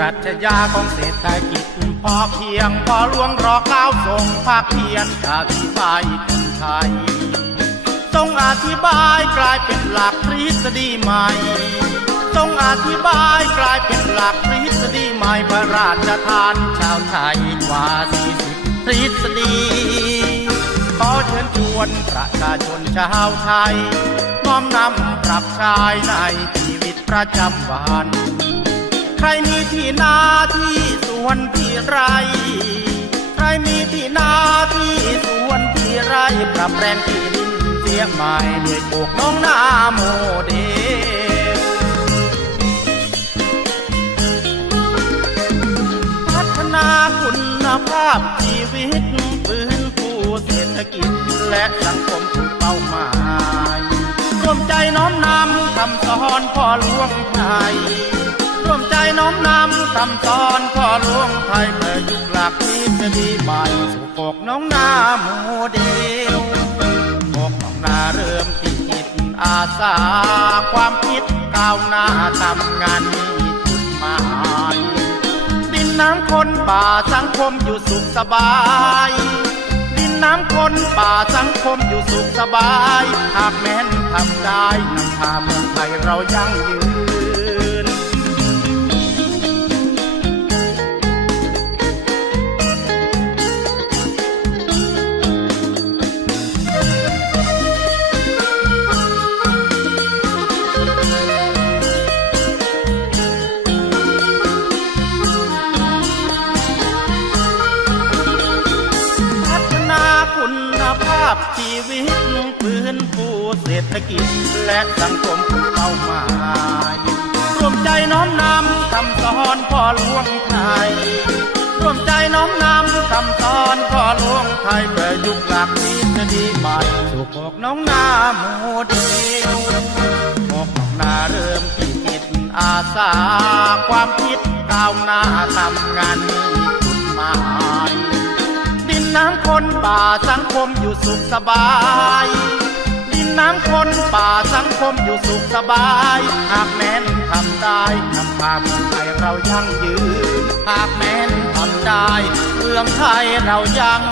รัชญาของเศรษฐกิจ พอเพียงพอหลวงรอก้าวทรงภาคเพียรอธิบายคนไทยทรงอธิบายกลายเป็นหลักทฤษฎีใหม่ทรงอธิบายกลายเป็นหลักทฤษฎีใหม่พระราชทานชาวไทยกว่าสี่สิบทฤษฎีขอเชิญชวนประชาชนชาวไทยน้อมนำปรับใช้ในชีวิตประจำวัน ใครมีที่นาที่ส วนที่ไร ใครมีที่นาที่สวนที่ไร ปรับแปลงที่ดินเสียใหม่ด้วยปลูกน้องนาโมเดลพัฒนาคุณภาพชีวิตฟื้นฟูเศรษฐกิจและสังคมเป้าหมายร่วมใจน้อมนำคำสอนพ่อหลวงไทย ร่วมใจน้อมนำคำสอนพ่อหลวงไทยเมื่อยุคหลักนี้จะดีใหม่สู่ปกน้องนาโมเดลปกน้องนาเริ่มที่จิตอาสา ความคิดก้าวหน้าทำงานมีจุดหมายดินน้ำคนป่าสังคมอยู่สุขสบายดินน้ำคนป่าสังคมอยู่สุขสบาย หากแม้นทำได้นำพาเมืองไทยเรายั่งยืนาพชีวิตฟื้นฟูเศรษฐกิจ และสังคมเป้าหมายร่วมใจน้อมนำคำสอนพ่อหลวงไทยร่วมใจน้อมนำคำสอนพ่อหลวงไทยเพื่อยุคหลักนี้จะดีใหม่สู่พวกน้องนาโมเดลพวกน้องนาเริ่มที่จิตอาสาความคิดก้าวหน้าทำงานมีจุดหมาย น้ำคนป่าสังคมอยู่สุขสบาย ดินน้ำคนป่าสังคมอยู่สุขสบาย หากแม้นทำได้นำพาเมืองไทยเรายั่งยืน หากแม้นทำได้เมืองไทยเรายั่ง